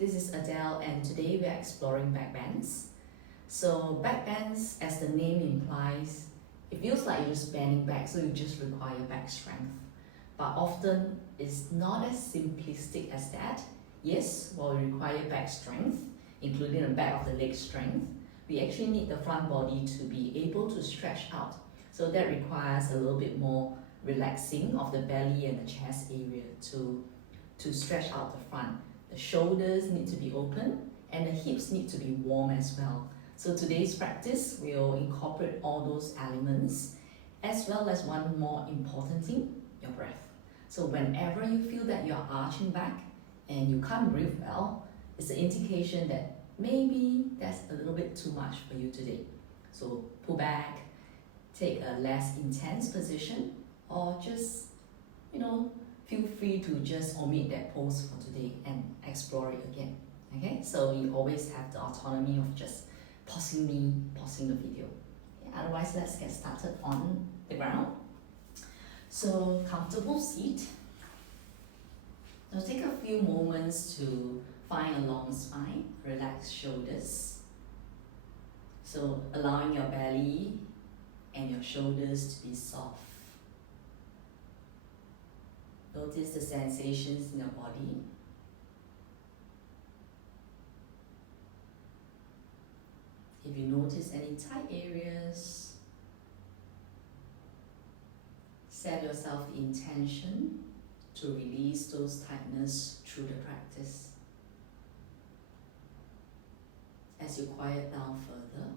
This is Adele and today we are exploring backbends. So backbends, as the name implies, it feels like you're just bending back, so you just require back strength. But often it's not as simplistic as that. Yes, while we require back strength, including the back of the leg strength, we actually need the front body to be able to stretch out. So that requires a little bit more relaxing of the belly and the chest area to stretch out the front. The shoulders need to be open and the hips need to be warm as well. So today's practice will incorporate all those elements, as well as one more important thing, your breath. So whenever you feel that you're arching back and you can't breathe well, it's an indication that maybe that's a little bit too much for you today. So pull back, take a less intense position, or just, feel free to just omit that pose for today and explore it again. Okay, so you always have the autonomy of just pausing the video. Okay, otherwise, let's get started on the ground. So comfortable seat. Now take a few moments to find a long spine, relax shoulders. So allowing your belly and your shoulders to be soft. Notice the sensations in your body. If you notice any tight areas, set yourself the intention to release those tightness through the practice. As you quiet down further,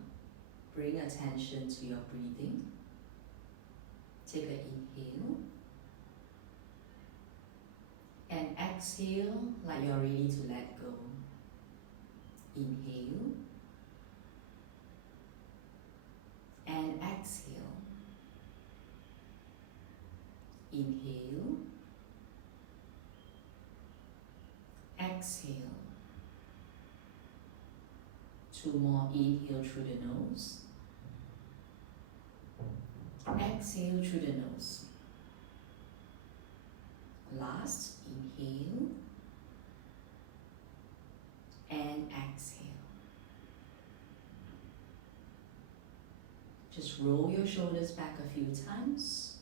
bring attention to your breathing. Take an inhale and exhale like you're ready to let go. Inhale and exhale. Inhale, exhale. Two more, inhale through the nose. Exhale through the nose. Last, inhale and exhale. Just roll your shoulders back a few times.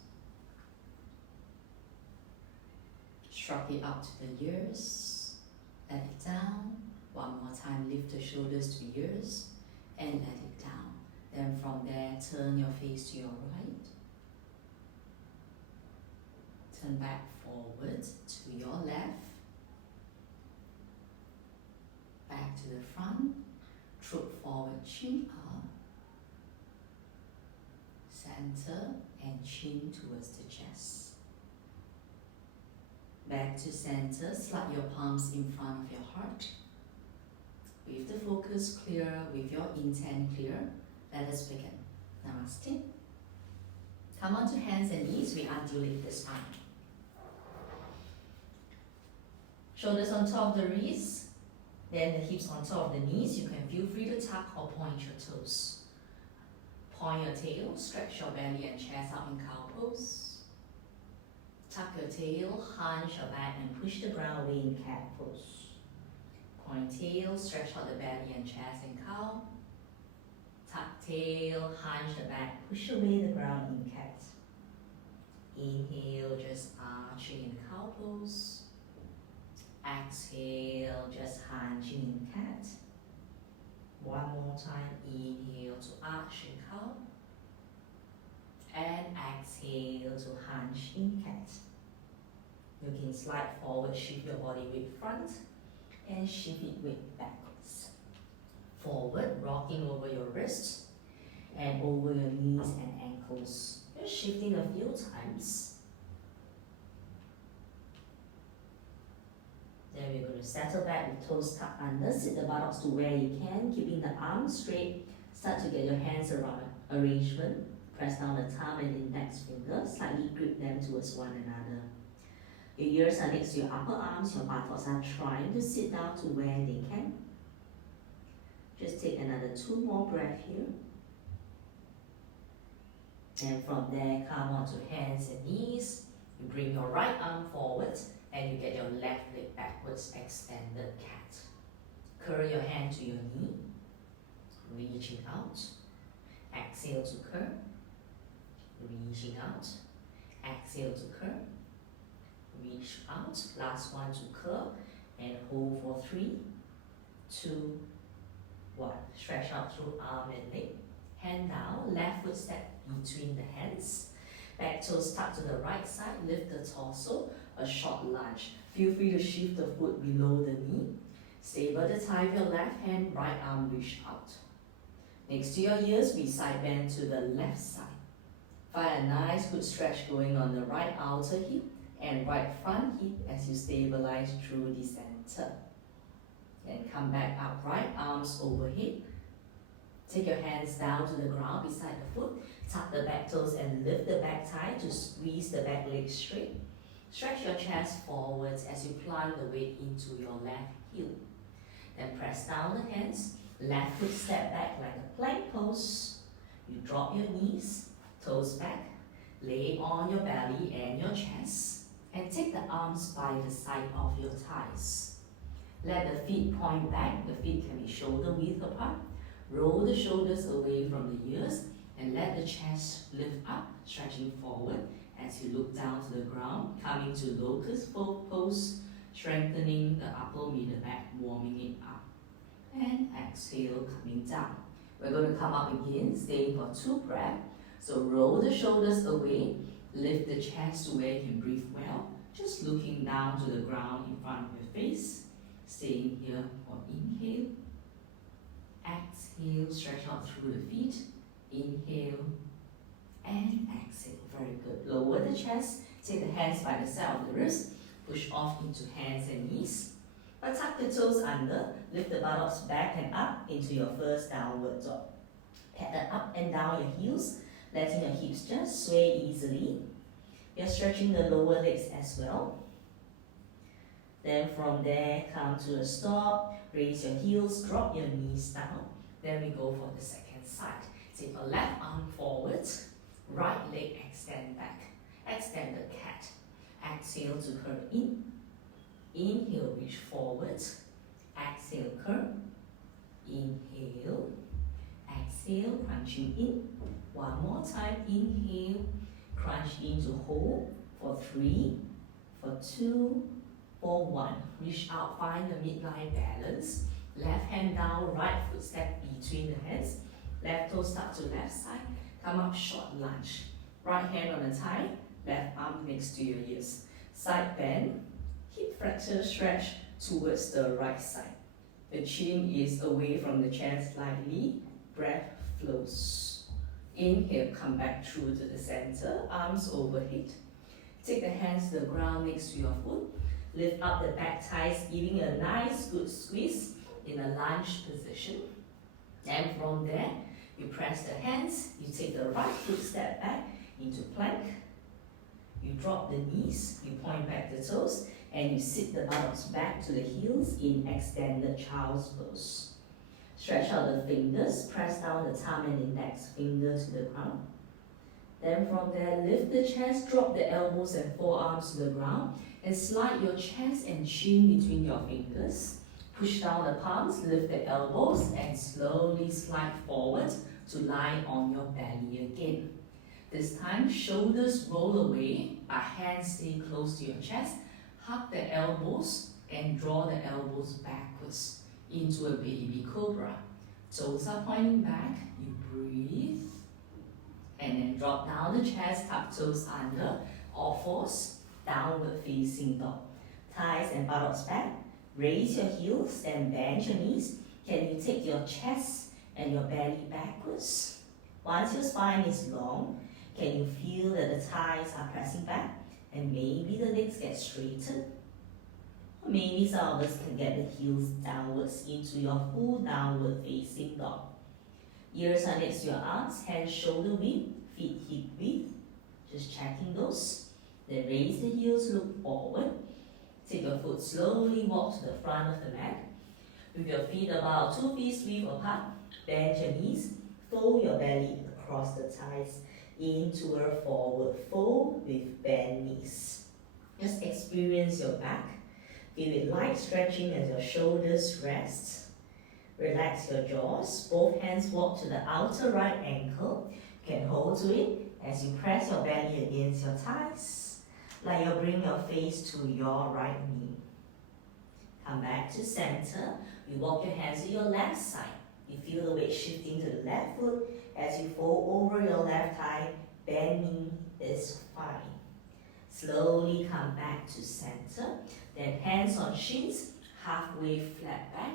Shrug it up to the ears. Let it down. One more time, lift the shoulders to ears and let it down. Then from there, turn your face to your right. Turn back forward to your left. Back to the front. Throat forward, chin up. Center and chin towards the chest. Back to center, slide your palms in front of your heart. With the focus clear, with your intent clear, let us begin. Namaste. Come onto hands and knees, we undulate the spine. Shoulders on top of the wrists, then the hips on top of the knees. You can feel free to tuck or point your toes. Point your tail, stretch your belly and chest out in cow pose. Tuck your tail, hunch your back and push the ground away in cat pose. Point tail, stretch out the belly and chest in cow. Tuck tail, hunch the back, push away the ground in cat. Inhale, just arching in cow pose. Exhale, just hunching in cat. One more time, inhale to arch in cow. And exhale to hunch in cat. You can slide forward, shift your body weight front and shift it weight backwards. Forward, rocking over your wrists and over your knees and ankles. Just shifting a few times. Then we're going to settle back with toes tucked under, sit the buttocks to where you can, keeping the arms straight. Start to get your hands around arrangement. Press down the thumb and index finger, slightly grip them towards one another. Your ears are next to your upper arms, your buttocks are trying to sit down to where they can. Just take another 2 more breaths here. And from there, come onto hands and knees. You bring your right arm forward and you get your left leg backwards, extended cat. Curl your hand to your knee, reaching out. Exhale to curl, reaching out. Exhale to curl, reach out. Last one to curl and hold for 3, 2, 1. Stretch out through arm and leg. Hand down, left foot step between the hands. Back toes tuck to the right side, lift the torso, a short lunge. Feel free to shift the foot below the knee. Stable the thigh with your left hand, right arm reach out. Next to your ears, we side bend to the left side. Find a nice good stretch going on the right outer hip and right front hip as you stabilize through the center. Then come back upright, arms overhead. Take your hands down to the ground beside the foot. Tuck the back toes and lift the back thigh to squeeze the back leg straight. Stretch your chest forwards as you plant the weight into your left heel. Then press down the hands. Left foot step back like a plank pose. You drop your knees, toes back. Lay on your belly and your chest. And take the arms by the side of your thighs. Let the feet point back. The feet can be shoulder width apart. Roll the shoulders away from the ears and let the chest lift up, stretching forward as you look down to the ground, coming to locust pose, strengthening the upper middle back, warming it up. And exhale, coming down. We're going to come up again, staying for 2 breaths. So roll the shoulders away, lift the chest to where you can breathe well, just looking down to the ground in front of your face. Staying here for inhale. Exhale, stretch out through the feet. Inhale and exhale. Very good. Lower the chest. Take the hands by the side of the wrist. Push off into hands and knees. But tuck the toes under. Lift the buttocks back and up into your first downward dog. Paddle up and down your heels, letting your hips just sway easily. You're stretching the lower legs as well. Then from there, come to a stop. Raise your heels, drop your knees down. Then we go for the second side. Take your left arm forward, right leg extend back. Extend the cat. Exhale to curl in. Inhale, reach forward. Exhale, curl. Inhale. Exhale, crunching in. One more time. Inhale, crunch in to hold for 3, for 2, for 1. Reach out, find the midline balance. Left hand down, right foot step between the hands. Left toe tuck to left side. Come up, short lunge. Right hand on the thigh, left arm next to your ears. Side bend, hip flexor stretch towards the right side. The chin is away from the chest slightly. Breath flows. Inhale, come back through to the center, arms overhead. Take the hands to the ground next to your foot. Lift up the back thighs, giving a nice good squeeze in a lunge position. And from there, you press the hands, you take the right foot step back into plank. You drop the knees, you point back the toes, and you sit the buttocks back to the heels in extended child's pose. Stretch out the fingers, press down the thumb and index finger to the ground. Then from there, lift the chest, drop the elbows and forearms to the ground, and slide your chest and chin between your fingers. Push down the palms, lift the elbows, and slowly slide forward to lie on your belly again. This time, shoulders roll away, but hands stay close to your chest. Hug the elbows and draw the elbows backwards into a baby cobra. Toes are pointing back, you breathe. And then drop down the chest, tuck toes under, all fours, downward facing dog. Thighs and buttocks back. Raise your heels, then bend your knees. Can you take your chest and your belly backwards? Once your spine is long, can you feel that the thighs are pressing back and maybe the legs get straightened? Or maybe some of us can get the heels downwards into your full downward facing dog. Ears are next to your arms, hands shoulder width, feet hip width. Just checking those. Then raise the heels, look forward. Take your foot, slowly walk to the front of the mat. With your feet about 2 feet width apart, bend your knees, fold your belly across the thighs into a forward fold with bent knees. Just experience your back. Feel it light stretching as your shoulders rest. Relax your jaws. Both hands walk to the outer right ankle. You can hold to it as you press your belly against your thighs, like you bring your face to your right knee. Come back to center. You walk your hands to your left side. You feel the weight shifting to the left foot as you fold over your left thigh. Bend knee is fine. Slowly come back to center. Then hands on shins, halfway flat back.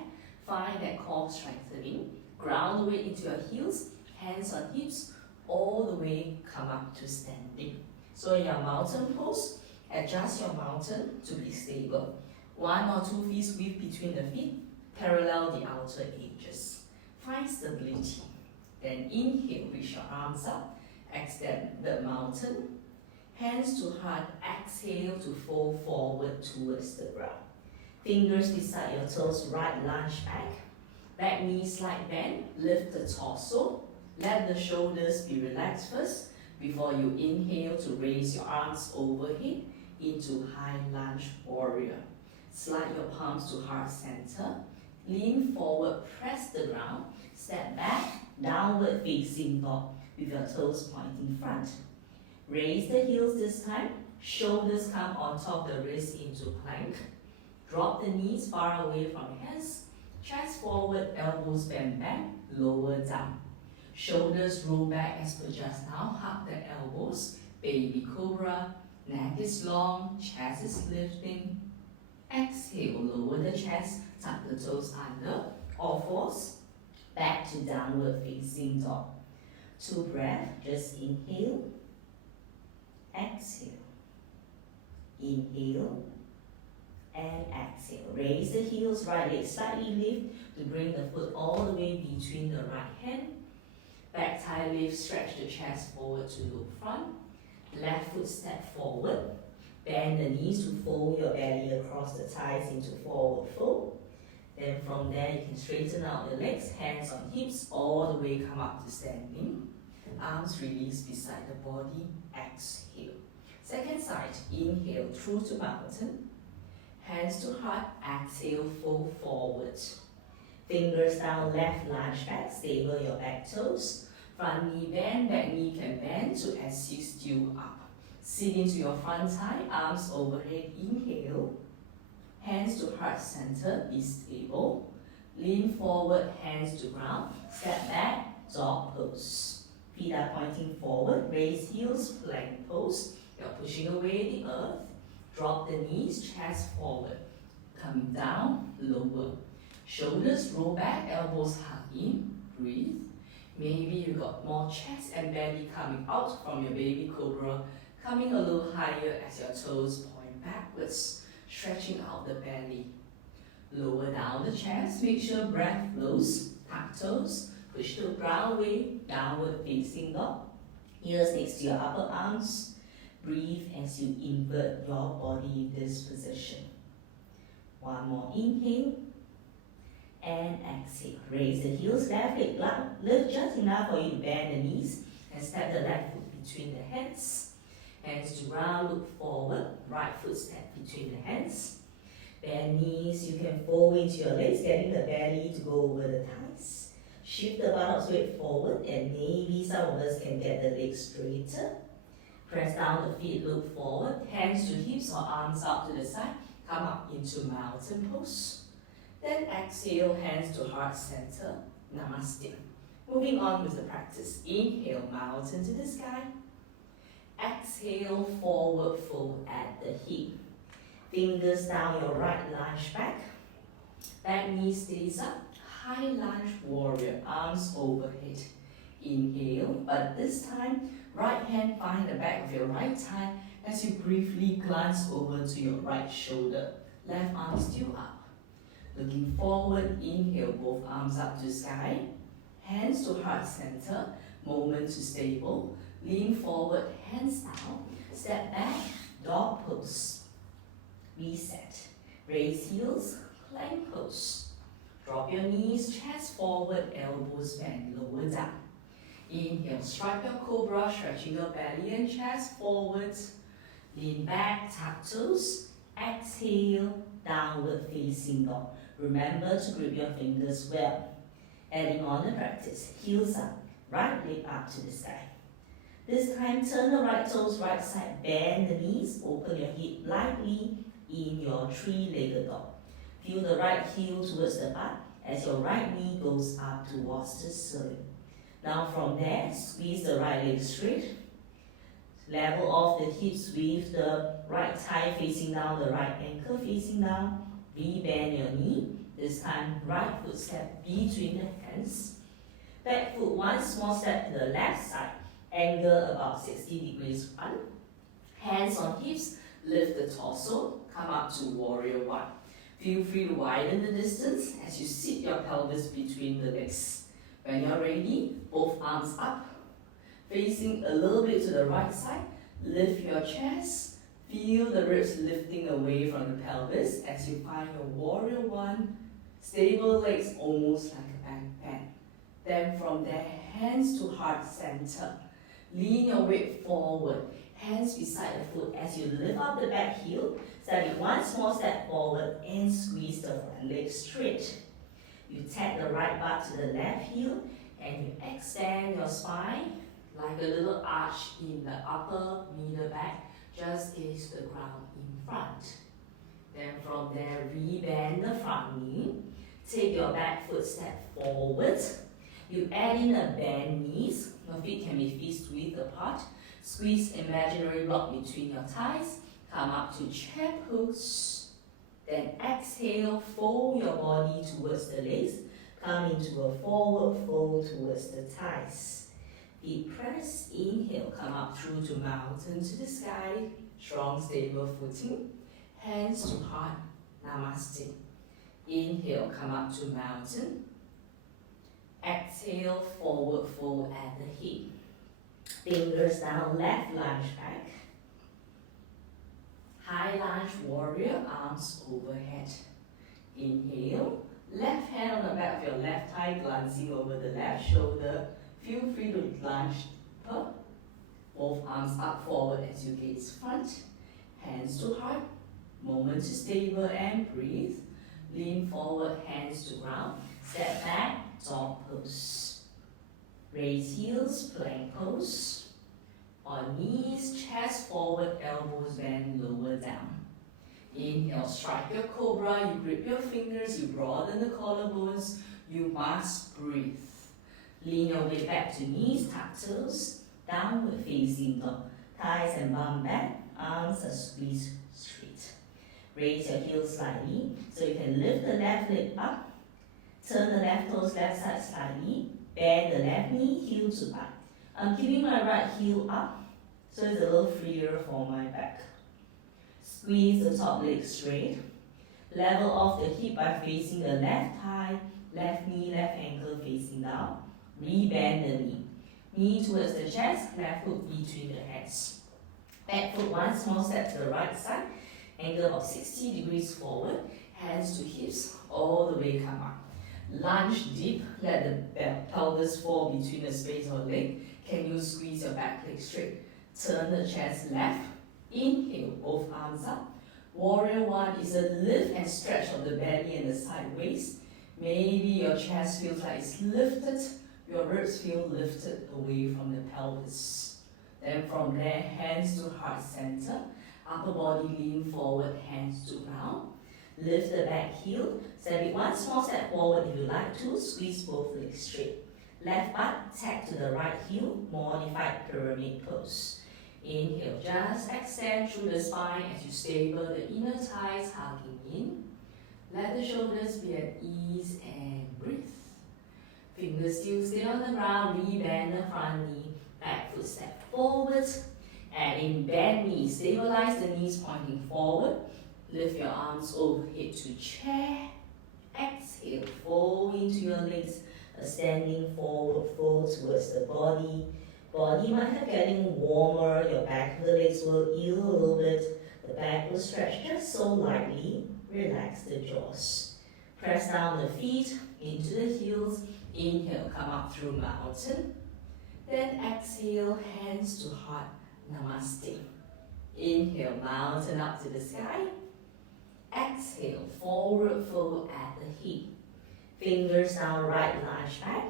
Find that core strengthening. Ground the weight into your heels. Hands on hips. All the way come up to standing. So in your mountain pose, adjust your mountain to be stable. 1 or 2 feet width between the feet. Parallel the outer edges. Find stability. Then inhale, reach your arms up. Extend the mountain. Hands to heart, exhale to fold forward towards the ground. Fingers beside your toes, right lunge back. Back knee slight bend, lift the torso. Let the shoulders be relaxed first before you inhale to raise your arms overhead into high lunge warrior. Slide your palms to heart center. Lean forward, press the ground. Step back, downward facing dog with your toes pointing front. Raise the heels this time. Shoulders come on top the wrist into plank. Drop the knees far away from hands. Chest forward, elbows bend back, lower down. Shoulders roll back as per just now. Hug the elbows. Baby cobra. Neck is long, chest is lifting. Exhale, lower the chest, tuck the toes under. All fours. Back to downward facing dog. 2 breaths, just inhale. Exhale. Inhale. And exhale. Raise the heels, right leg slightly lift to bring the foot all the way between the right hand. Back thigh lift, stretch the chest forward to look front. Left foot step forward. Bend the knees to fold your belly across the thighs into forward fold. Then from there you can straighten out the legs, hands on hips, all the way come up to standing. Arms release beside the body, exhale. Second side, inhale through to mountain. Hands to heart, exhale, fold forward. Fingers down, left lunge back, stable your back toes. Front knee bend, back knee can bend to assist you up. Sit into your front thigh, arms overhead, inhale. Hands to heart center, be stable. Lean forward, hands to ground. Step back, dog pose. Feet are pointing forward, raise heels, plank pose. You're pushing away the earth. Drop the knees, chest forward. Coming down, lower. Shoulders roll back, elbows hug in, breathe. Maybe you got more chest and belly coming out from your baby cobra, coming a little higher as your toes point backwards, stretching out the belly. Lower down the chest, make sure breath flows, tuck toes, push to ground weight, downward facing dog. Ears next to your upper arms. Breathe as you invert your body in this position. One more inhale. And exhale. Raise the heels, left leg lift just enough for you to bend the knees and step the left foot between the hands. Hands to ground, look forward. Right foot step between the hands. Bend knees, you can fold into your legs, getting the belly to go over the thighs. Shift the buttocks weight forward, and maybe some of us can get the legs straighter. Press down the feet, look forward. Hands to hips or arms out to the side. Come up into mountain pose. Then exhale, hands to heart center, namaste. Moving on with the practice. Inhale, mountain to the sky. Exhale, forward fold at the hip. Fingers down your right lunge back. Back knee stays up. High lunge warrior, arms overhead. Inhale, but this time, right hand find the back of your right thigh as you briefly glance over to your right shoulder. Left arm still up. Looking forward, inhale, both arms up to sky. Hands to heart center, moment to stable. Lean forward, hands down. Step back, dog pose. Reset. Raise heels, plank pose. Drop your knees, chest forward, elbows bend, lower down. Inhale, strike your cobra, stretching your belly and chest forwards. Lean back, tuck toes. Exhale, downward facing dog. Remember to grip your fingers well. Adding on the practice, heels up, right leg up to the sky. This time, turn the right toes right side, bend the knees, open your hip lightly in your three-legged dog. Feel the right heel towards the butt as your right knee goes up towards the ceiling. Now from there, squeeze the right leg straight. Level off the hips with the right thigh facing down, the right ankle facing down. Rebend your knee. This time, right foot step between the hands. Back foot one small step to the left side. Angle about 60 degrees front. Hands on hips, lift the torso, come up to warrior one. Feel free to widen the distance as you sit your pelvis between the legs. When you're ready, both arms up, facing a little bit to the right side. Lift your chest, feel the ribs lifting away from the pelvis as you find your warrior one. Stable legs almost like a back bend. Then from there, hands to heart center. Lean your weight forward, hands beside the foot as you lift up the back heel. Step it one small step forward and squeeze the front leg straight. You tap the right butt to the left heel and you extend your spine like a little arch in the upper middle back, just gaze the ground in front. Then from there, rebend the front knee. Take your back foot step forward. You add in a bend knees. Your feet can be fist width apart. Squeeze imaginary block between your thighs. Come up to chair pose. Then exhale, fold your body towards the legs. Come into a forward fold towards the thighs. Feet press, inhale, come up through to mountain to the sky. Strong, stable footing. Hands to heart, namaste. Inhale, come up to mountain. Exhale, forward fold at the hip. Fingers down, left lunge back. High lunge warrior, arms overhead. Inhale, left hand on the back of your left thigh, glancing over the left shoulder. Feel free to lunge deeper. Both arms up forward as you gaze front. Hands to heart. Moment to stable and breathe. Lean forward, hands to ground. Step back, dog pose. Raise heels, plank pose. On knees, chest forward, elbows bend, lower down. Inhale, strike your cobra, you grip your fingers, you broaden the collarbones, you must breathe. Lean your way back to knees, tuck toes, downward facing dog. Thighs and bum back, arms are squeezed straight. Raise your heels slightly, so you can lift the left leg up. Turn the left toes left side slightly. Bend the left knee, heel to back. I'm keeping my right heel up, so it's a little freer for my back. Squeeze the top leg straight. Level off the hip by facing the left thigh, left knee, left ankle facing down. Rebend the knee. Knee towards the chest, left foot between the hands. Back foot one small step to the right side. Angle of 60 degrees forward. Hands to hips, all the way come up. Lunge deep, let the pelvis fall between the space of the leg. Can you squeeze your back leg straight? Turn the chest left. Inhale, both arms up. Warrior one is a lift and stretch of the belly and the side waist. Maybe your chest feels like it's lifted. Your ribs feel lifted away from the pelvis. Then from there, hands to heart center. Upper body lean forward, hands to ground. Lift the back heel. Step it one small step forward if you like to. Squeeze both legs straight. Left butt, tap to the right heel. Modified pyramid pose. Inhale, just extend through the spine as you stable the inner thighs, hugging in. Let the shoulders be at ease and breathe. Fingers still stay on the ground. Rebend the front knee. Back foot step forward. And in bend knee, stabilize the knees pointing forward. Lift your arms overhead to chair. Exhale, fold into your legs. A standing forward fold towards the body. Body might have getting warmer. Your back of the legs will yield a little bit. The back will stretch just so lightly. Relax the jaws. Press down the feet into the heels. Inhale, come up through mountain. Then exhale, hands to heart, namaste. Inhale, mountain up to the sky. Exhale, forward fold at the hip. Fingers down, right lunge back.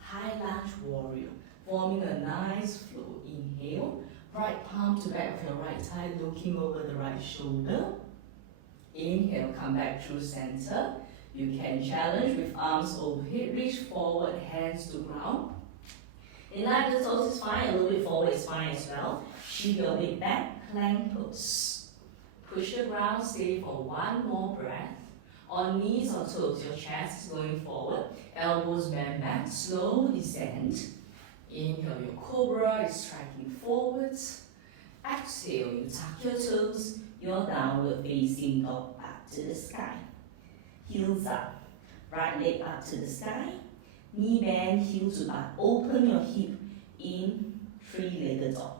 High lunge warrior, forming a nice flow. Inhale, right palm to back of your right thigh, looking over the right shoulder. Inhale, come back through center. You can challenge with arms overhead, reach forward, hands to ground. In line with the toes is fine, a little bit forward is fine as well. Shift your weight back, plank pose. Push the ground, stay for one more breath. On knees or toes, your chest is going forward. Elbows bend back, slow descent. Inhale, your cobra is striking forwards. Exhale, you tuck your toes, your downward facing dog up to the sky. Heels up, right leg up to the sky. Knee bend, heel to up. Open your hip in three-legged dog.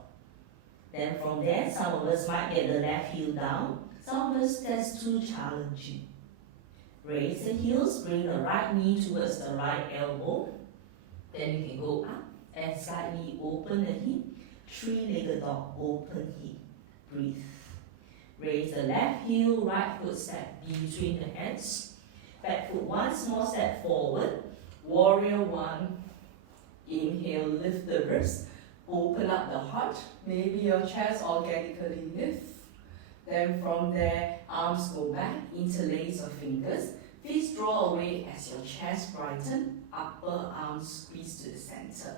Then from there, some of us might get the left heel down. Some of us, that's too challenging. Raise the heels, bring the right knee towards the right elbow. Then you can go up and slightly open the hip. Three-legged dog, open hip. Breathe. Raise the left heel, right foot step between the hands. Back foot one small step forward. Warrior one. Inhale, lift the wrist. Open up the heart. Maybe your chest organically lift. Then from there, arms go back, interlace your fingers. Please draw away as your chest brightens. Upper arms squeeze to the center.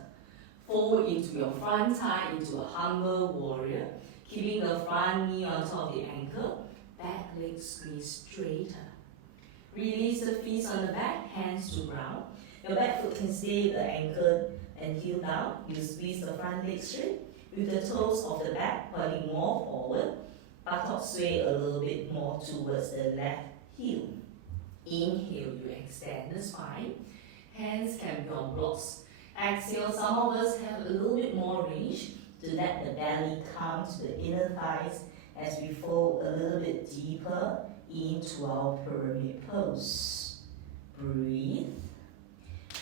Fold into your front thigh into a humble warrior. Keeping the front knee on top of the ankle. Back leg squeeze straighter. Release the feet on the back, hands to ground. Your back foot can stay the ankle and heel down. You squeeze the front leg straight. With the toes of the back pointing more forward. Buttocks sway a little bit more towards the left heel. Inhale, you extend the spine. Hands can be on blocks. Exhale, some of us have a little bit more range to let the belly come to the inner thighs as we fold a little bit deeper into our pyramid pose. Breathe.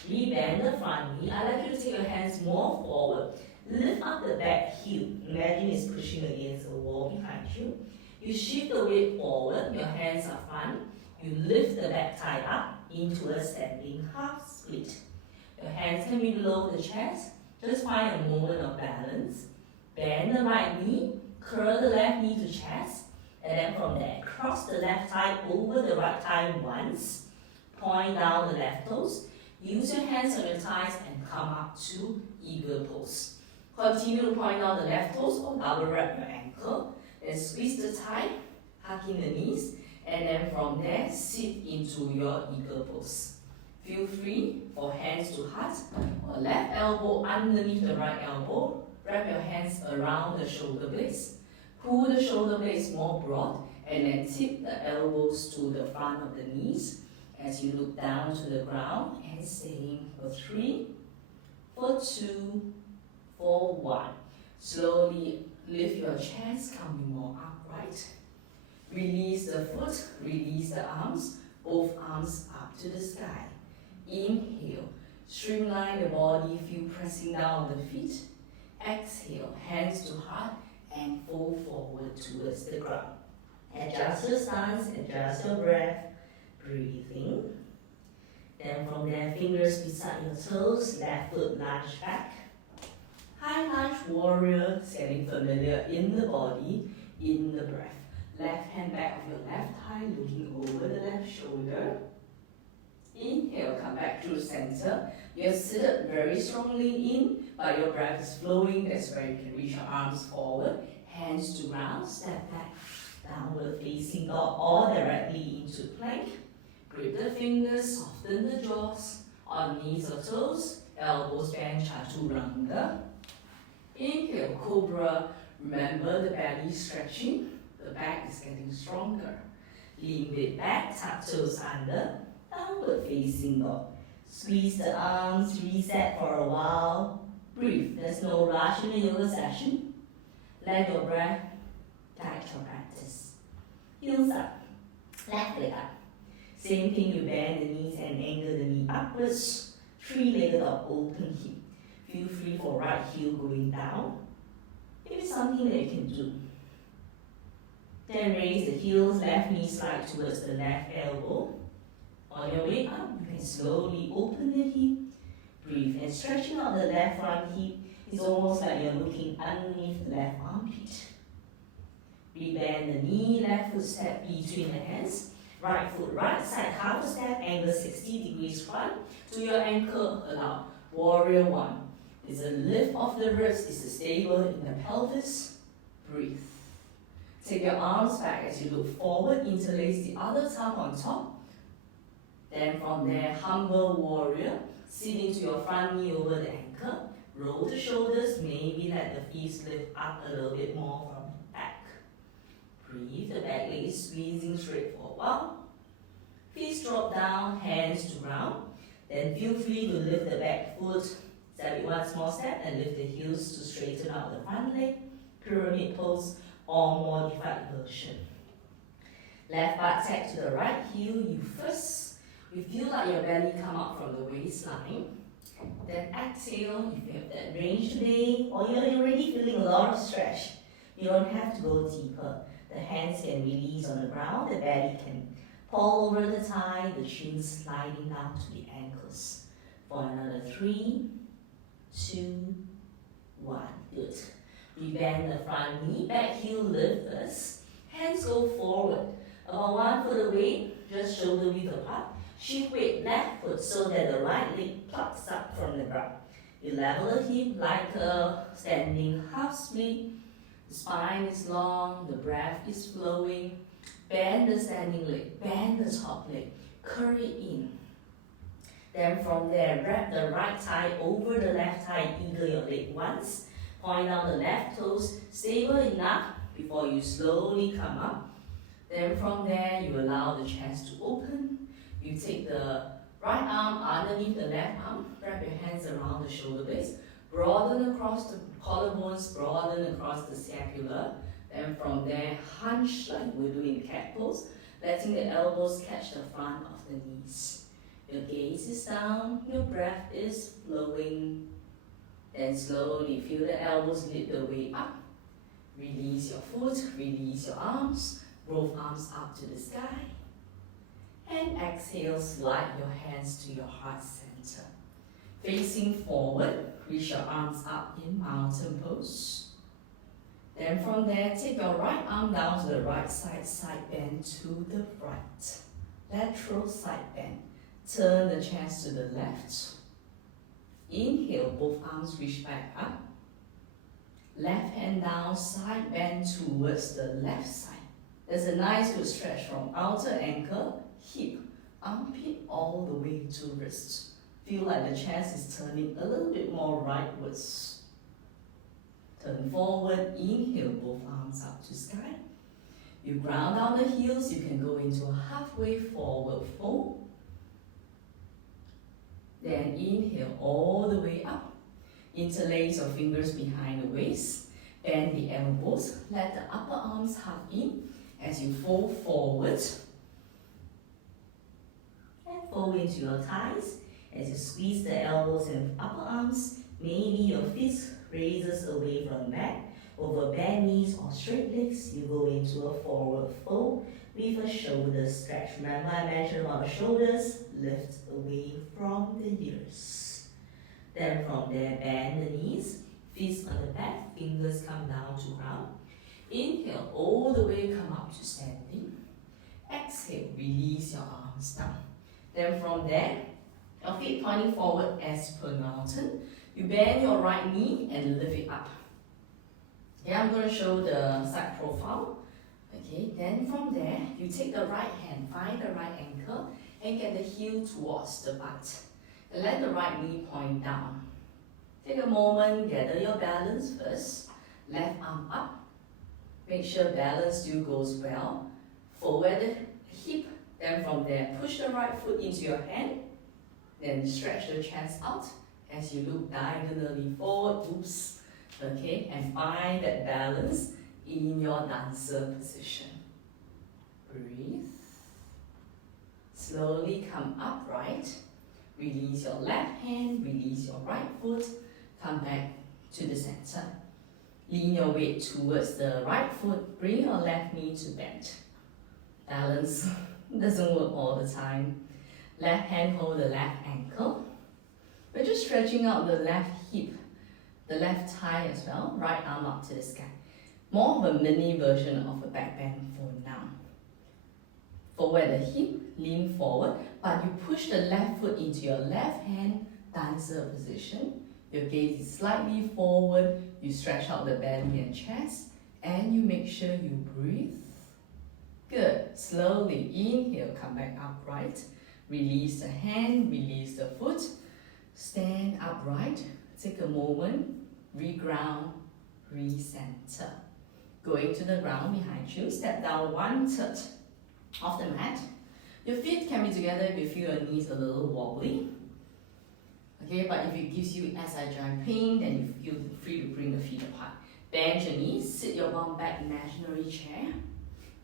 Rebend the front knee. I'd like you to take your hands more forward. Lift up the back heel. Imagine it's pushing against the wall behind you. You shift the weight forward. Your hands are front. You lift the back thigh up into a standing half split. Your hands can be below the chest. Just find a moment of balance. Bend the right knee. Curl the left knee to chest. And then from there, cross the left thigh over the right thigh once. Point down the left toes. Use your hands on your thighs and come up to eagle pose. Continue to point down the left toes or double wrap your ankle. Then squeeze the thigh, hugging the knees. And then from there, sit into your eagle pose. Feel free for hands to heart or left elbow underneath the right elbow. Wrap your hands around the shoulder blades. Pull the shoulder blades more broad and then tip the elbows to the front of the knees as you look down to the ground and staying for 3, for 2, for 1. Slowly lift your chest, coming more upright. Release the foot, release the arms, both arms up to the sky. Inhale, streamline the body, feel pressing down the feet. Exhale, hands to heart and fold forward towards the ground. Adjust your stance, adjust your breath, breathing. Then from there, fingers beside your toes, left foot lunge back. High lunge warrior, getting familiar in the body, in the breath. Left hand back of your left thigh, looking over the left shoulder. Inhale, come back through center. You're seated very strongly in, but your breath is flowing. That's where you can reach your arms forward. Hands to ground, step back, downward facing dog or directly into plank. Grip the fingers, soften the jaws. On knees or toes, elbows bend chaturanga. Inhale, cobra. Remember the belly stretching. The back is getting stronger. Lean it back, tuck toes under. Downward facing dog. Squeeze the arms, reset for a while. Breathe. There's no rush in the yoga session. Let your breath guide your practice. Heels up. Left leg up. Same thing, you bend the knees and angle the knee upwards. Three-legged dog, open hip. Feel free for right heel going down. Maybe something that you can do. Then raise the heels, left knee slide towards the left elbow. On your way up, you can slowly open the hip, breathe, and stretching out the left front hip. It's almost like you're looking underneath the left armpit. Rebend the knee, left foot step between the hands. Right foot right side, half a step, angle 60 degrees front to your ankle. Allow warrior one. It's a lift of the ribs, it's a stable in the pelvis. Breathe. Take your arms back as you look forward, interlace the other thumb on top. Then from there, humble warrior, sit into your front knee over the ankle. Roll the shoulders, maybe let the feet lift up a little bit more from the back. Breathe, the back leg is squeezing straight for a while. Feet drop down, hands to ground. Then feel free to lift the back foot. Step it one small step and lift the heels to straighten out the front leg. Pyramid pose or modified version. Left butt tag to the right heel, you first. You feel like your belly come out from the waistline. Then exhale, if you have that range today, or you're already feeling a lot of stretch, you don't have to go deeper. The hands can release on the ground, the belly can fall over the thigh, the chin sliding down to the ankles. For another 3, 2, 1. Good. We bend the front knee, back heel lift first. Hands go forward. About 1 foot away, just shoulder width apart. Shift weight left foot so that the right leg plucks up from the ground. You level the hip like a standing half split. The spine is long, the breath is flowing. Bend the standing leg, bend the top leg, curl it in. Then from there, wrap the right thigh over the left thigh, eagle your leg once. Point out the left toes, stable enough before you slowly come up. Then from there, you allow the chest to open. You take the right arm underneath the left arm, wrap your hands around the shoulder blades, broaden across the collarbones, broaden across the scapula. Then from there, hunch like we're doing cat pose, letting the elbows catch the front of the knees. Your gaze is down, your breath is flowing. Then slowly feel the elbows lead the way up. Release your foot, release your arms, both arms up to the sky. And exhale, slide your hands to your heart center. Facing forward, reach your arms up in mountain pose. Then from there, take your right arm down to the right side, side bend to the right. Lateral side bend. Turn the chest to the left. Inhale, both arms reach back up. Left hand down, side bend towards the left side. There's a nice good stretch from outer ankle, hip, armpit, all the way to wrist. Feel like the chest is turning a little bit more rightwards. Turn forward, inhale, both arms up to sky. You ground down the heels, you can go into a halfway forward fold. Then inhale all the way up. Interlace your fingers behind the waist. Bend the elbows, let the upper arms hug in as you fold forward. And fold into your thighs as you squeeze the elbows and upper arms. Maybe your fist raises away from back. Over bent knees or straight legs, you go into a forward fold with a shoulder stretch. Remember I mentioned about the shoulders, lift away from the ears. Then from there, bend the knees, fists on the back, fingers come down to ground. Inhale, all the way come up to standing. Exhale, release your arms down. Then from there, your feet pointing forward as per mountain. You bend your right knee and lift it up. Okay, I'm going to show the side profile. Okay, then from there, you take the right hand, find the right ankle, and get the heel towards the butt. And let the right knee point down. Take a moment, gather your balance first. Left arm up. Make sure balance still goes well. Forward the hip. Then from there, push the right foot into your hand. Then stretch the chest out as you look diagonally forward. Oops. Okay, and find that balance in your dancer position. Breathe. Slowly come upright. Release your left hand, release your right foot. Come back to the center. Lean your weight towards the right foot. Bring your left knee to bend. Balance doesn't work all the time. Left hand hold the left ankle. We're just stretching out the left hip, the left thigh as well, right arm up to the sky. More of a mini version of a back bend for now. Forward the hip, lean forward, but you push the left foot into your left hand dancer position. Your gaze is slightly forward, you stretch out the belly and chest, and you make sure you breathe. Good. Slowly inhale, come back upright. Release the hand, release the foot. Stand upright. Take a moment. Reground, recenter. Going to the ground behind you. Step down 1/3 of the mat. Your feet can be together if you feel your knees a little wobbly. Okay, but if it gives you SI joint pain, then you feel free to bring the feet apart. Bend your knees, sit your bum back, imaginary chair.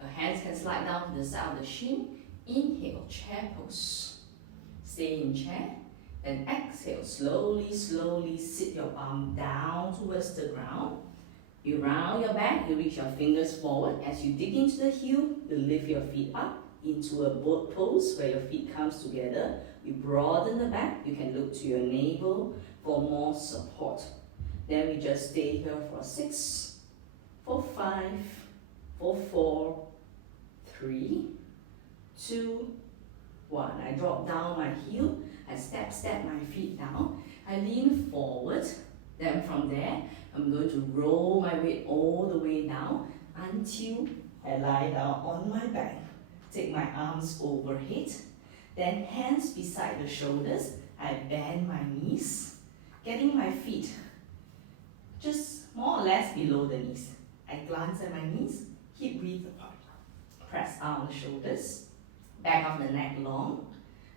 Your hands can slide down to the side of the shin. Inhale, chair pose. Stay in chair. Then exhale, slowly, slowly sit your bum down towards the ground. You round your back, you reach your fingers forward. As you dig into the heel, you lift your feet up into a boat pose where your feet comes together. You broaden the back, you can look to your navel for more support. Then we just stay here for 6, for 5, for 4, 3, 2, 1. I drop down my heel, I step my feet down. I lean forward, then from there, I'm going to roll my weight all the way down until I lie down on my back. Take my arms overhead, then hands beside the shoulders. I bend my knees, getting my feet just more or less below the knees. I glance at my knees, hip width apart. Press down the shoulders, back of the neck long.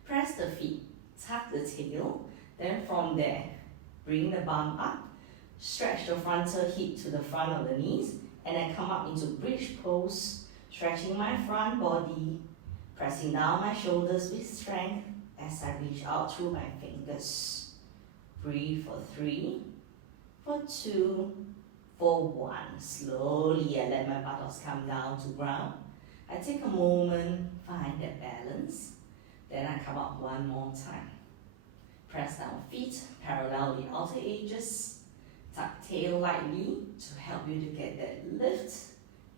Press the feet, tuck the tail. Then from there, bring the bum up. Stretch the frontal hip to the front of the knees. And then come up into bridge pose. Stretching my front body. Pressing down my shoulders with strength as I reach out through my fingers. Breathe for 3, for 2, for 1. Slowly I let my buttocks come down to ground. I take a moment, find that balance. Then I come up one more time. Press down feet, parallel the outer edges. Tuck tail lightly to help you to get that lift.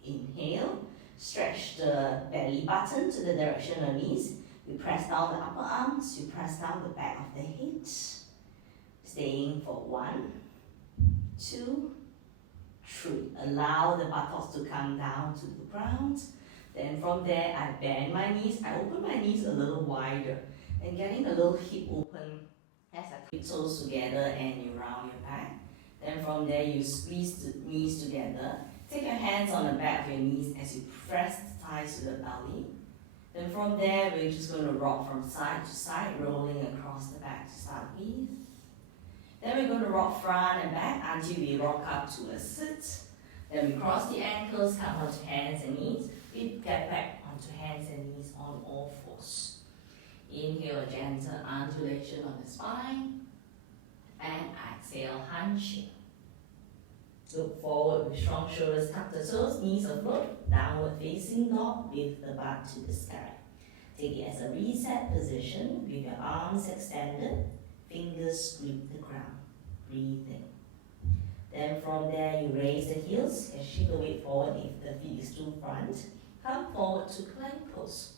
Inhale. Stretch the belly button to the direction of knees. You press down the upper arms. You press down the back of the head. Staying for 1, 2, 3. Allow the buttocks to come down to the ground. Then from there, I bend my knees. I open my knees a little wider. And getting a little hip open as I put toes together and you round your back. Then from there, you squeeze the knees together. Take your hands on the back of your knees as you press the thighs to the belly. Then from there, we're just going to rock from side to side, rolling across the back to start with. Then we're going to rock front and back until we rock up to a sit. Then we cross the ankles, come onto hands and knees. We get back onto hands and knees on all fours. Inhale, a gentle undulation on the spine. And exhale, hunching. Look forward with strong shoulders, tuck the toes, knees afloat, downward facing dog with the butt to the sky. Take it as a reset position with your arms extended, fingers grip the ground. Breathe in. Then from there you raise the heels, and shift the weight forward if the feet is too front. Come forward to plank pose.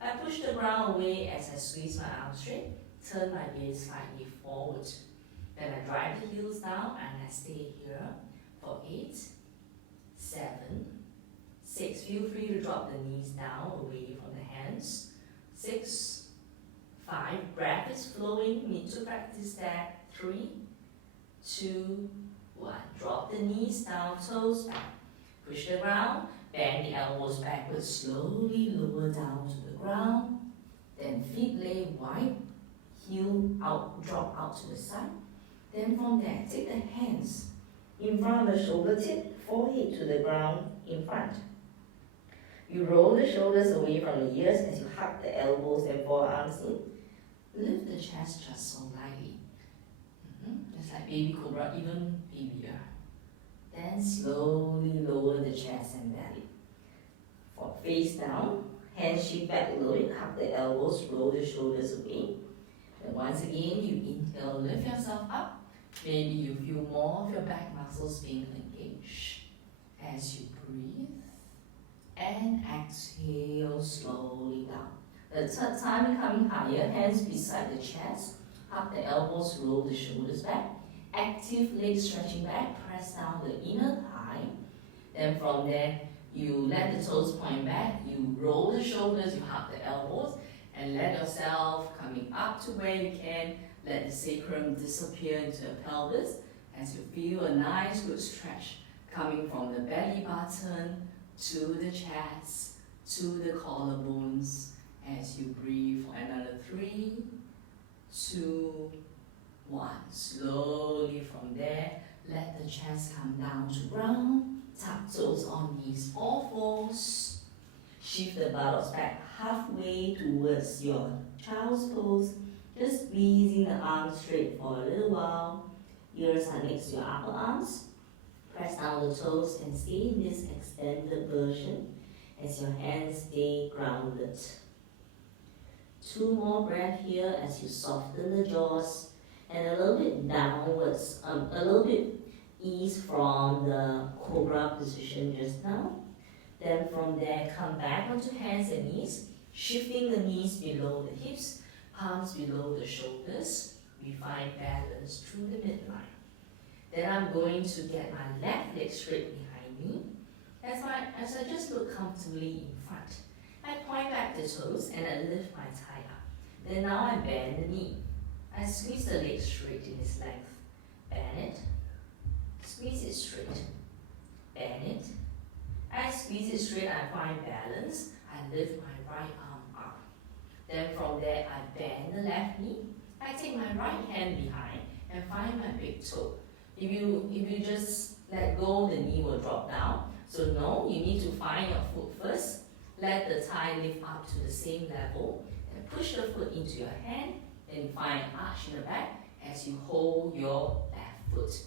I push the ground away as I squeeze my arms straight, turn my gaze slightly forward. Then I drive the heels down and I stay here for 8, 7, 6. Feel free to drop the knees down away from the hands. 6, 5. Breath is flowing. Need to practice that. 3, 2, 1. Drop the knees down, toes back. Push the ground. Bend the elbows backwards. Slowly lower down to the ground. Then feet lay wide. Heel out, drop out to the side. Then from there, take the hands in front of the shoulder tip, forehead to the ground in front. You roll the shoulders away from the ears as you hug the elbows and forearms in. Lift the chest just so lightly. Just like baby cobra, even babier. Then slowly lower the chest and belly. For face down, Hands shift back a little bit, hug the elbows, roll the shoulders away. And once again, you inhale, lift yourself up. Maybe you feel more of your back muscles being engaged. As you breathe, and exhale slowly down. The third time, coming higher, hands beside the chest, hug the elbows, roll the shoulders back. Active leg stretching back, press down the inner thigh. Then from there, you let the toes point back, you roll the shoulders, you hug the elbows, and let yourself coming up to where you can. Let the sacrum disappear into the pelvis as you feel a nice good stretch coming from the belly button to the chest, to the collarbones. As you breathe for another 3, 2, 1. Slowly from there, let the chest come down to ground. Tuck toes on knees or fours. Shift the buttocks back halfway towards your child's pose. Just squeezing the arms straight for a little while. Ears are next to your upper arms. Press down the toes and stay in this extended version as your hands stay grounded. 2 more breaths here as you soften the jaws and a little bit downwards, a little bit ease from the cobra position just now. Then from there, come back onto hands and knees, shifting the knees below the hips, palms below the shoulders. We find balance through the midline. Then I'm going to get my left leg straight behind me. As I just look comfortably in front, I point back the toes and I lift my thigh up. Then now I bend the knee. I squeeze the leg straight in its length. Bend it. Squeeze it straight. Bend it. I squeeze it straight, I find balance. I lift my right arm up. Then from there, I bend the left knee. I take my right hand behind and find my big toe. If you just let go, the knee will drop down. So no, you need to find your foot first. Let the thigh lift up to the same level. And push the foot into your hand. Then find arch in the back as you hold your left foot.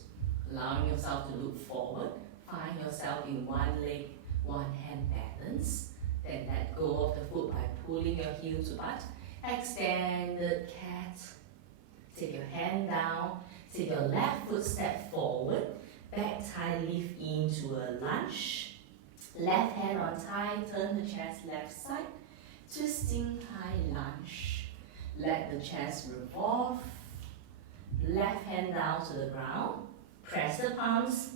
Allowing yourself to look forward. Find yourself in one leg, one hand balance. Then let go of the foot by pulling your heel to butt. Extended cat. Take your hand down. Take your left foot step forward. Back thigh lift into a lunge. Left hand on thigh, turn the chest left side. Twisting high lunge. Let the chest revolve. Left hand down to the ground. Press the palms.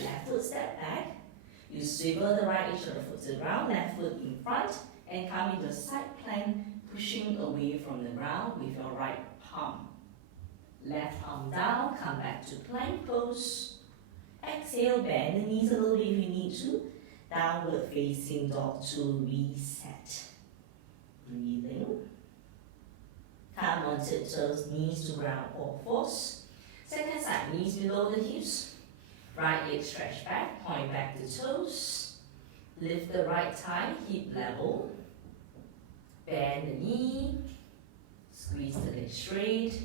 Left foot step back. You swivel the right edge of the foot to the ground. Left foot in front. And come into a side plank, pushing away from the ground with your right palm. Left arm down, come back to plank pose. Exhale, bend the knees a little bit if you need to. Downward facing dog to reset. Breathing. Come on tiptoes, knees to ground or fours. Second side, knees below the hips. Right leg stretch back, point back the toes. Lift the right thigh, hip level. Bend the knee. Squeeze the leg straight.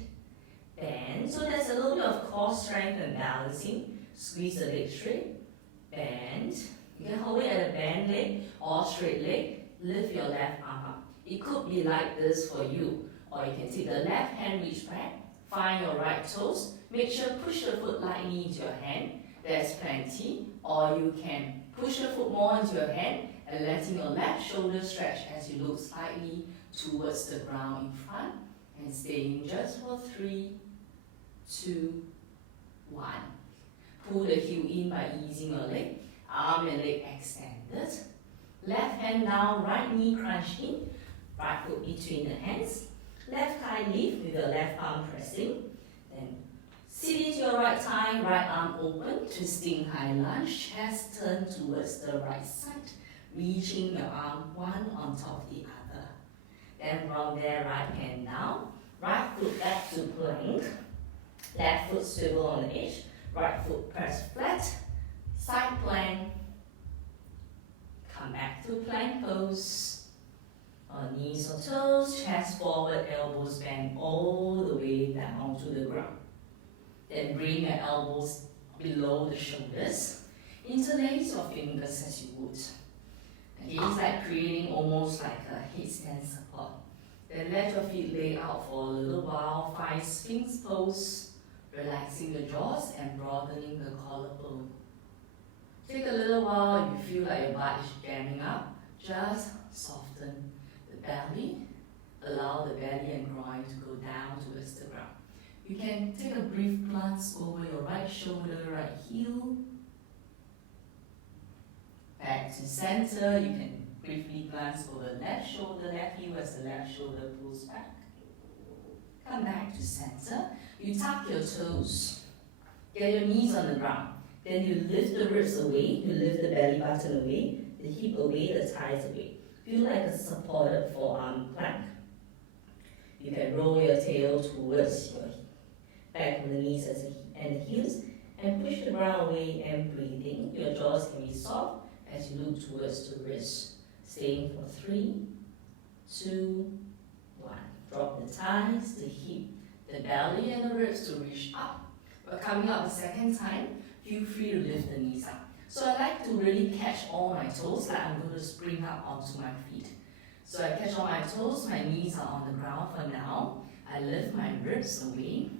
Bend. So there's a little bit of core strength and balancing. Squeeze the leg straight. Bend. You can hold it at a bend leg or straight leg. Lift your left arm up. It could be like this for you. Or you can take the left hand, reach back. Find your right toes. Make sure push the foot lightly into your hand. There's plenty. Or you can push the foot more into your hand and letting your left shoulder stretch as you look slightly towards the ground in front. And staying just for 3, 2, 1. Pull the heel in by easing your leg. Arm and leg extended. Left hand down, right knee crunch in. Right foot between the hands. Left thigh lift with your left arm pressing. Then sit into your right thigh, right arm open. Twisting high lunge. Chest turn towards the right side. Reaching your arm one on top of the other. Then from there, right hand down. Right foot back to plank. Left foot swivel on the edge. Right foot press flat. Side plank. Come back to plank pose. On knees or toes, chest forward, elbows bend all the way down to the ground. Then bring your elbows below the shoulders. Interlace your fingers as you would. Okay, it's like creating almost like a headstand support. Then let your feet lay out for a little while, find Sphinx pose, relaxing the jaws and broadening the collarbone. Take a little while, if you feel like your butt is jamming up, just soften the belly, allow the belly and groin to go down towards the ground. You can take a brief glance over your right shoulder, right heel, back to center. You can briefly glance over left shoulder, left heel as the left shoulder pulls back. Come back to center. You tuck your toes. Get your knees on the ground. Then you lift the ribs away. You lift the belly button away, the hip away, the thighs away. Feel like a supported forearm plank. You can roll your tail towards your back of the knees and the heels and push the ground away and breathing. Your jaws can be soft as you look towards the wrist. Staying for 3, 2, 1. Drop the thighs, the hip, the belly and the ribs to reach up. But coming up the second time, feel free to lift the knees up. So I like to really catch all my toes, like I'm going to spring up onto my feet. So I catch all my toes, my knees are on the ground for now. I lift my ribs away.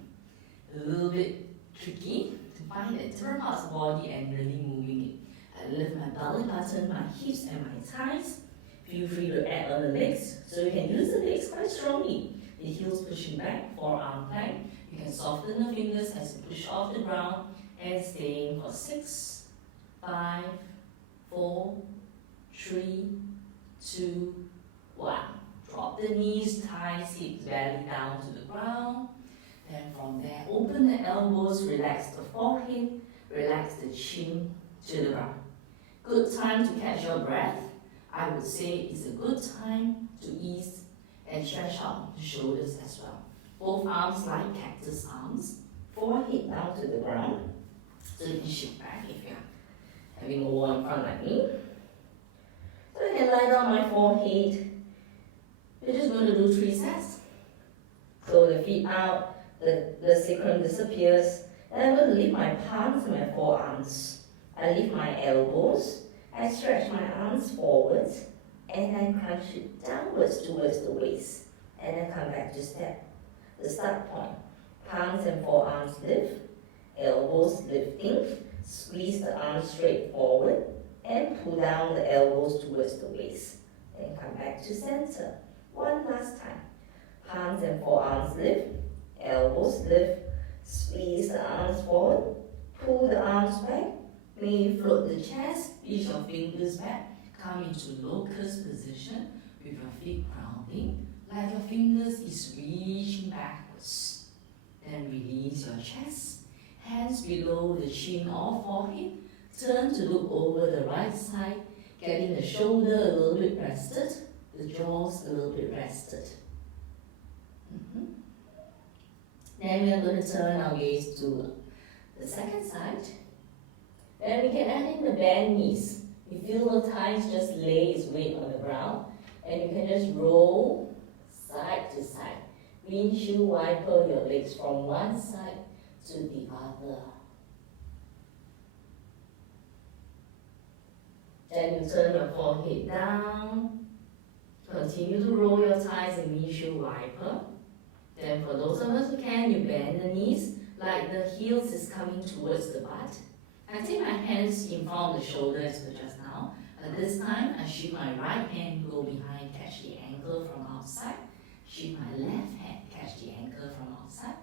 A little bit tricky to find the different parts of the body and really moving it. I lift my belly button, my hips and my thighs. Feel free to add on the legs. So you can use the legs quite strongly. The heels pushing back, forearm plank. You can soften the fingers as you push off the ground and staying for 6, 5, 4, 3, 2, 1. Drop the knees, thighs, hips, belly down to the ground. Then from there, open the elbows, relax the forehead, relax the chin to the ground. Good time to catch your breath. I would say it's a good time to ease and stretch out the shoulders as well. Both arms like cactus arms, forehead down to the ground. So you can shift back if you're having a wall in front like me. So I can lie down my forehead. We're just going to do 3 sets. So the feet out, the sacrum disappears, and I'm going to lift my palms and my forearms. I lift my elbows, I stretch my arms forwards, and I crunch it downwards towards the waist, and then come back to step. The start point, palms and forearms lift, elbows lifting, squeeze the arms straight forward, and pull down the elbows towards the waist, and come back to center. One last time, palms and forearms lift, elbows lift, squeeze the arms forward, pull the arms back, maybe float the chest, reach your fingers back, come into locust position with your feet grounding, like your fingers is reaching backwards. Then release your chest, hands below the chin or forehead, turn to look over the right side, getting the shoulder a little bit rested, the jaws a little bit rested. Then we are going to turn our gaze to the second side. Then we can add in the bend knees. You feel the thighs just lay its weight on the ground, and you can just roll side to side. Windshield wiper your legs from one side to the other. Then you turn your forehead down. Continue to roll your thighs in windshield wiper. Then for those of us who can, you bend the knees like the heels is coming towards the butt. I take my hands in front of the shoulder as per just now. But this time, I shift my right hand, go behind, catch the ankle from outside. Shift my left hand, catch the ankle from outside.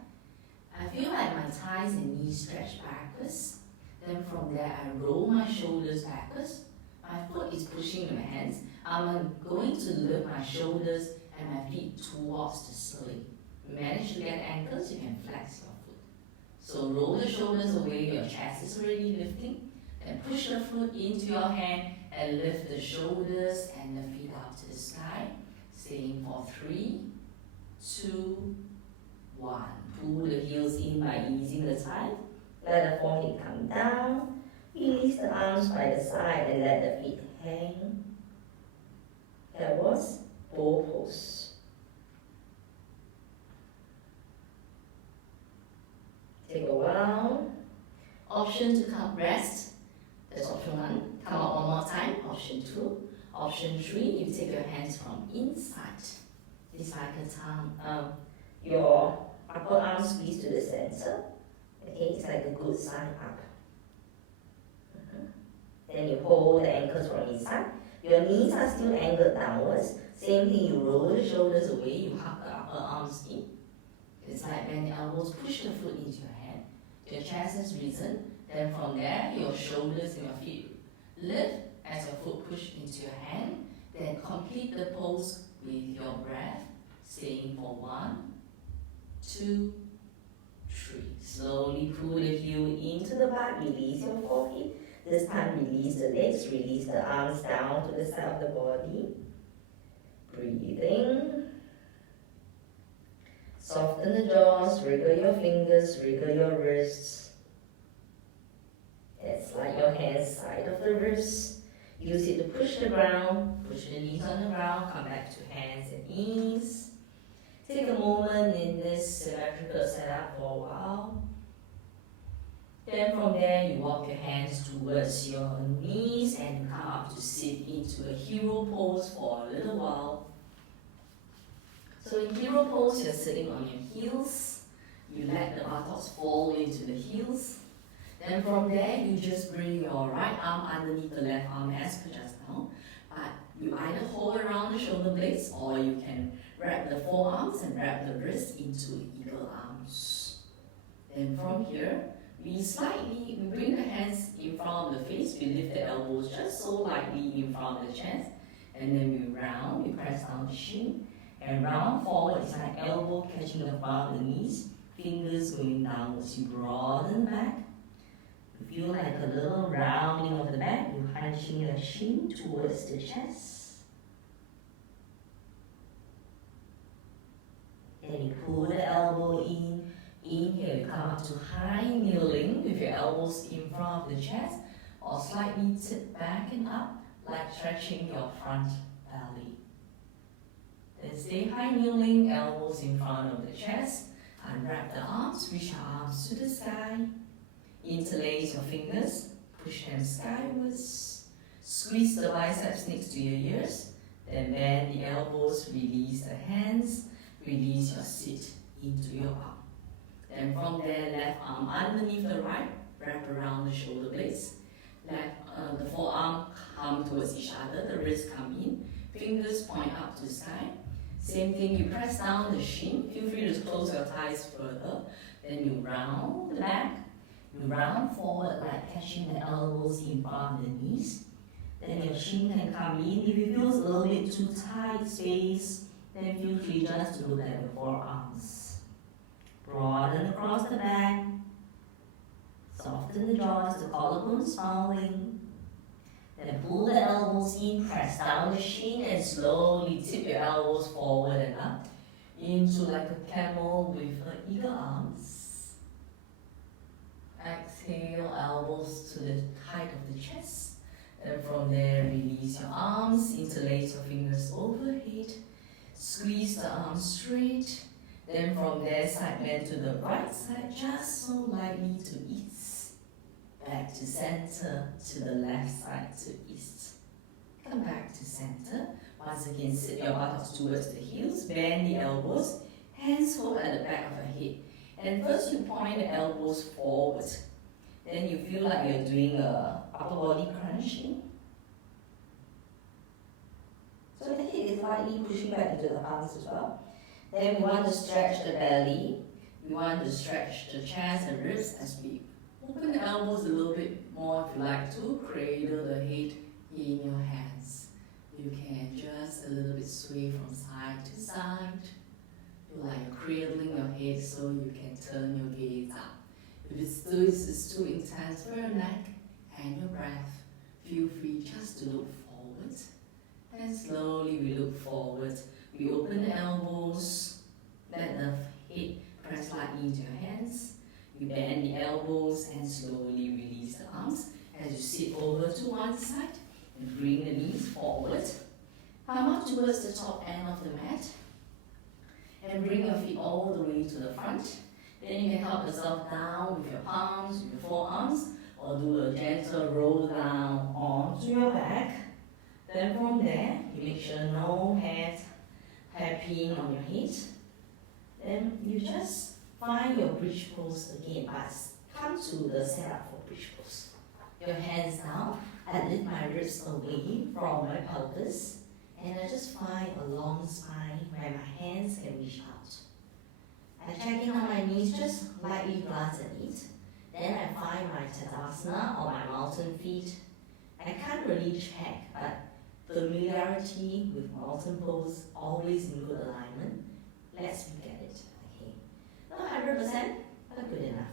I feel like my thighs and knees stretch backwards. Then from there, I roll my shoulders backwards. My foot is pushing my hands. I'm going to lift my shoulders and my feet towards the ceiling. Manage to get ankles, you can flex your foot. So roll the shoulders away, your chest is already lifting. Then push the foot into your hand and lift the shoulders and the feet up to the sky. Staying for 3, 2, 1. Pull the heels in by easing the thigh. Let the forehead come down. Release the arms by the side and let the feet hang. That was bow pose. Take a while. Option to come rest. That's option 1. Come out one more time. Option 2. Option 3, you take your hands from inside. It's like a tongue. Your upper arm squeeze to the center. Okay, it's like a good sign up. Then you hold the ankles from inside. Your knees are still angled downwards. Same thing, you roll the shoulders away, you hug the upper arms in. It's like when the elbows push the foot into your hand. Your chest has risen. Then from there, your shoulders and your feet lift as your foot push into your hand. Then complete the pose with your breath, staying for 1, 2, 3. Slowly pull the heel into the butt, release your forehead. This time release the legs, release the arms down to the side of the body. Breathing. Soften the jaws, wriggle your fingers, wriggle your wrists. And slide your hands side of the wrists. Use it to push the ground, push the knees on the ground, come back to hands and knees. Take a moment in this symmetrical setup for a while. Then from there, you walk your hands towards your knees and you come up to sit into a hero pose for a little while. So in hero pose, you're sitting on your heels. You let the buttocks fall into the heels. Then from there, you just bring your right arm underneath the left arm as per just now. But you either hold around the shoulder blades or you can wrap the forearms and wrap the wrists into eagle arms. Then from here, we bring the hands in front of the face. We lift the elbows just so lightly in front of the chest. And then we round, we press down the shin. And round forward, it's like elbow catching the front of the knees. Fingers going downwards, you broaden back. You feel like a little rounding of the back. You're hunching your chin towards the chest. Then you pull the elbow in. Inhale, you come up to high kneeling with your elbows in front of the chest or slightly tip back and up like stretching your front belly. Then stay high kneeling, elbows in front of the chest. Unwrap the arms, reach your arms to the sky. Interlace your fingers, push them skywards. Squeeze the biceps next to your ears. Then bend the elbows, release the hands, release your sit into your arm. Then from there, left arm underneath the right, wrap around the shoulder blades. The forearm come towards each other, the wrists come in, fingers point up to the sky. Same thing, you press down the shin, feel free to close your thighs further. Then you round the back, you round forward like catching the elbows in front of the knees. Then your chin can come in. If it feels a little bit too tight space, then feel free just to look at the forearms. Broaden across the back. Soften the jaws, the collarbones falling. Then pull the elbows in, press down the shin and slowly tip your elbows forward and up into like a camel with eagle arms. Exhale, elbows to the height of the chest. And from there, release your arms, interlace your fingers overhead. Squeeze the arms straight. Then from there, side bend to the right side, just so lightly to east. Back to center, to the left side to east. Come back to center. Once again, sit your buttocks towards the heels, bend the elbows, hands hold at the back of your head. And first you point the elbows forward. Then you feel like you're doing a upper body crunching. So the head is slightly pushing back into the palms as well. Then we want to stretch the belly. We want to stretch the chest and ribs as we open the elbows a little bit more if you like to. Cradle the head in your hands. You can just a little bit sway from side to side. You like cradling your head so you can turn your gaze up. If it's too intense for your neck and your breath, feel free just to look forward. And slowly we look forward. We open the elbows, let the head press lightly into your hands. You bend the elbows and slowly release the arms as you sit over to one side and bring the knees forward. Come up towards the top end of the mat and bring your feet all the way to the front. Then you can help yourself down with your palms, with your forearms, or do a gentle roll down onto your back. Then from there, you make sure no hairpin on your head. Then you just find your bridge pose again, but come to the setup for bridge pose. Your hands down, I lift my ribs away from my pelvis, and I just find a long spine where my hands can reach out. I check in on my knees, just lightly glance at it. Then I find my Tadasana or my mountain feet. I can't really check, but familiarity with mountain pose always in good alignment. Let's look at it. Okay, not 100%, but good enough.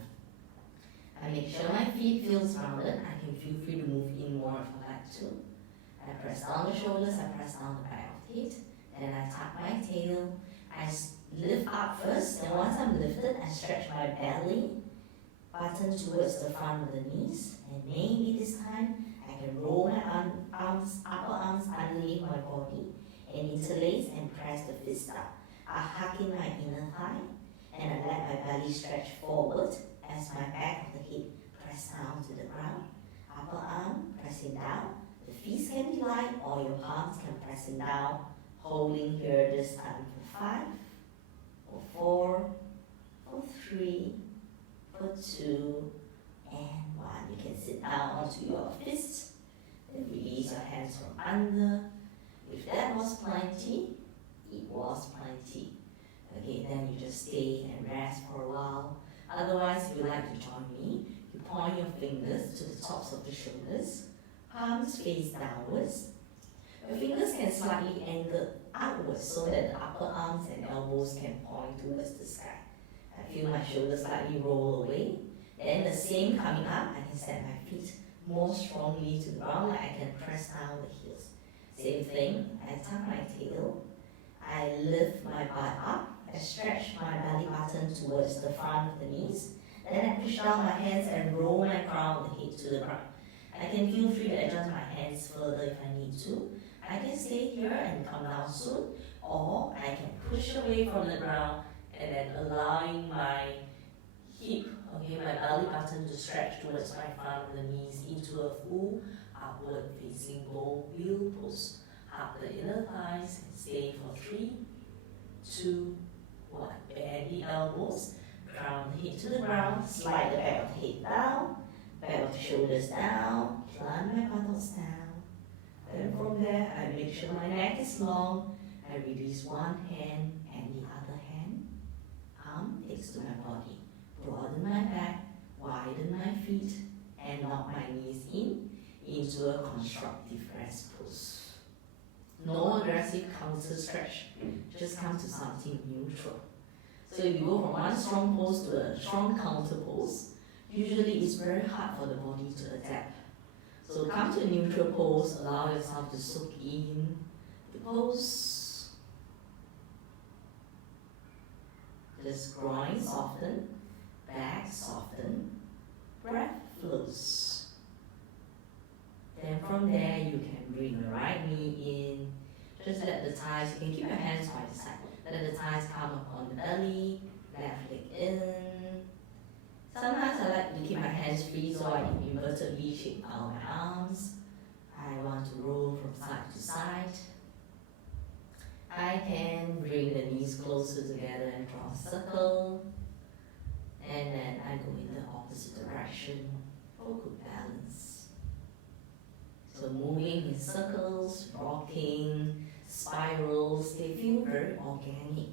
I make sure my feet feel rounded. I can feel free to move in more if I like to. I press down the shoulders, I press down the back of the head. Then I tuck my tail. I lift up first, and once I'm lifted, I stretch my belly button towards the front of the knees. And maybe this time, I can roll my upper arms underneath my body and interlace and press the fist up. I hug in my inner thigh, and I let my belly stretch forward as my back of the head press down to the ground. Upper arm pressing down. The feet can be light, or your palms can pressing down. Holding here this time for 5, for 4, for 3, for 2, and 1. You can sit down onto your fists and release your hands from under. If that was plenty, it was plenty. Okay, then you just stay and rest for a while. Otherwise, if you like to join me, you point your fingers to the tops of the shoulders, palms face downwards. Your fingers can slightly angle outwards so that the upper arms and elbows can point towards the sky. I feel my shoulders slightly roll away. Then the same coming up, I can set my feet more strongly to the ground, like I can press down the heels. Same thing, I tuck my tail, I lift my butt up, I stretch my belly button towards the front of the knees. Then I push down my hands and roll my crown of the head to the ground. I can feel free to adjust my hands further if I need to. I can stay here and come down soon, or I can push away from the ground and then allowing my hip, okay, my belly button to stretch towards my front of the knees into a full upward facing bow wheel pose. Hug the inner thighs and stay for 3, 2, 1. Bend the elbows, crown the head to the ground, slide the back of the head down, back of the shoulders down, plant my buttocks down. Then from there, I make sure my neck is long. I release one hand and the other hand. Arm takes to my body. Broaden my back, widen my feet, and knock my knees into a constructive rest pose. No aggressive counter stretch, just come to something neutral. So if you go from one strong pose to a strong counter pose, usually it's very hard for the body to adapt. So come to a neutral pose, allow yourself to soak in the pose. Just groin soften, back soften, breath flows. Then from there you can bring the right knee in. Just let the thighs, you can keep your hands by the side. Let the thighs come up on the belly, left leg in. Sometimes I like to keep my hands free so I can inverted V shape out my arms. I want to roll from side to side. I can bring the knees closer together and draw a circle. And then I go in the opposite direction for good balance. So moving in circles, rocking, spirals, they feel very organic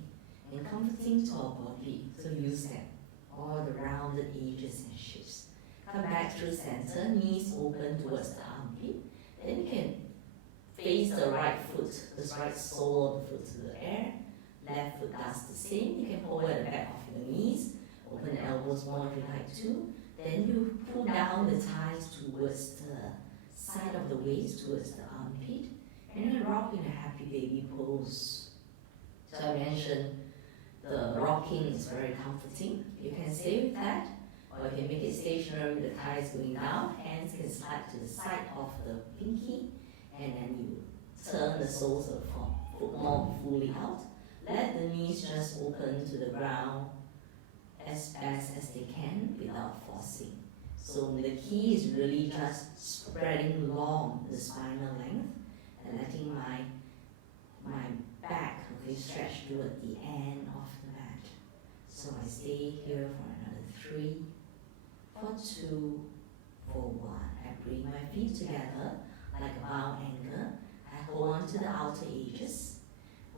and comforting to our body. So use them. All the rounded edges and shapes. Come back through center, knees open towards the armpit. Then you can face the right foot, the right sole of the foot to the air. Left foot does the same. You can pull at the back of your knees. Open the elbows more if you like to. Then you pull down the thighs towards the side of the waist, towards the armpit. And you rock in a happy baby pose. So I mentioned the rocking is very comforting. You can stay with that, or you can make it stationary with the thighs going down. Hands can slide to the side of the pinky, and then you turn the soles of the foot more fully out. Let the knees just open to the ground as best as they can without forcing. So the key is really just spreading long the spinal length and letting my back stretch toward the end of the mat. So I stay here for another 3, for 2, for 1. I bring my feet together like a bow anchor. I hold on to the outer edges.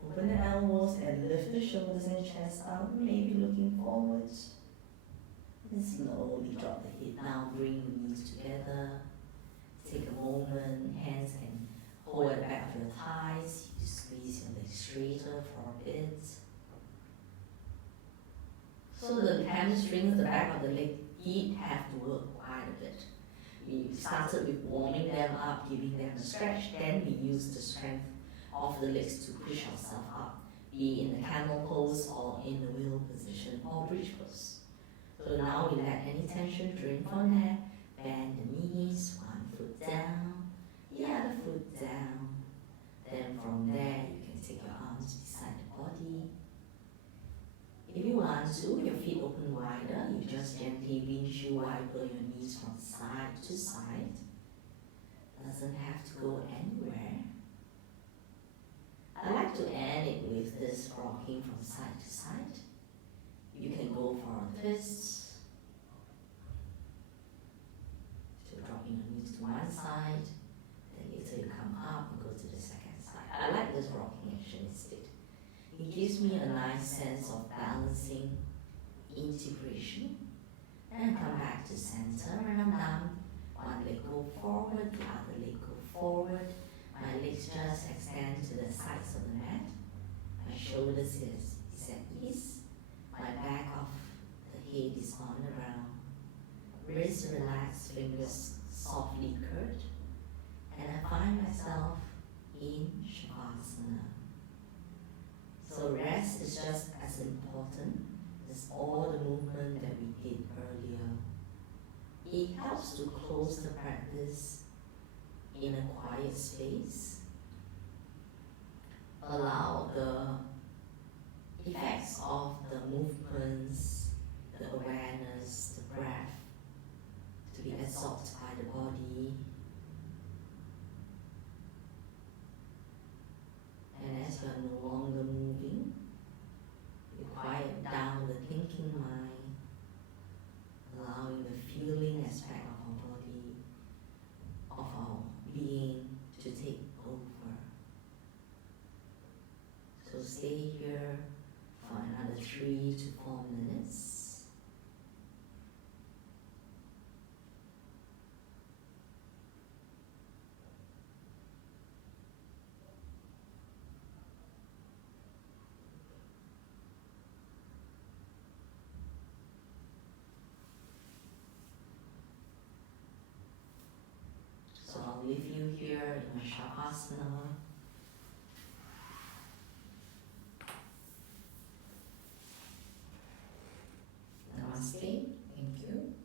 Open the elbows and lift the shoulders and chest up, maybe looking forwards. And slowly drop the head down, bring the knees together. Take a moment, hands can hold at the back of your thighs. You squeeze your legs straighter for a bit. So the hamstrings, the back of the leg, feet have to work quite a bit. We started with warming them up, giving them a stretch, then we use the strength of the legs to push ourselves up, be in the camel pose or in the wheel position or bridge pose. So now we let any tension drain from there, bend the knees, one foot down, the other foot down. Then from there you can take your arms beside the body. If you want to, your feet open wider, you just gently windshield wiper your knees from side to side. Doesn't have to go anywhere. I like to end it with this rocking from side to side. You can go for a twist, so dropping your knees to one side, then later you come up and go to the second side. I like this rocking action instead. It gives me a nice sense of balancing, integration, and come back to center and I'm done. One leg go forward, the other leg go forward. My legs just extend to the sides of the mat. My shoulders is at ease. My back of the head is on the ground. Wrists relaxed, fingers softly curved. And I find myself in Shavasana. So rest is just as important as all the movement that we did earlier. It helps to close the practice in a quiet space. Allow the effects of the movements, the awareness, the breath to be absorbed by the body. And as you are no longer moving, you quiet down the thinking mind, allowing the feeling aspect of our body, of our being to take over. So stay here for another 3 to 4 minutes. So I'll leave you here in a Shavasana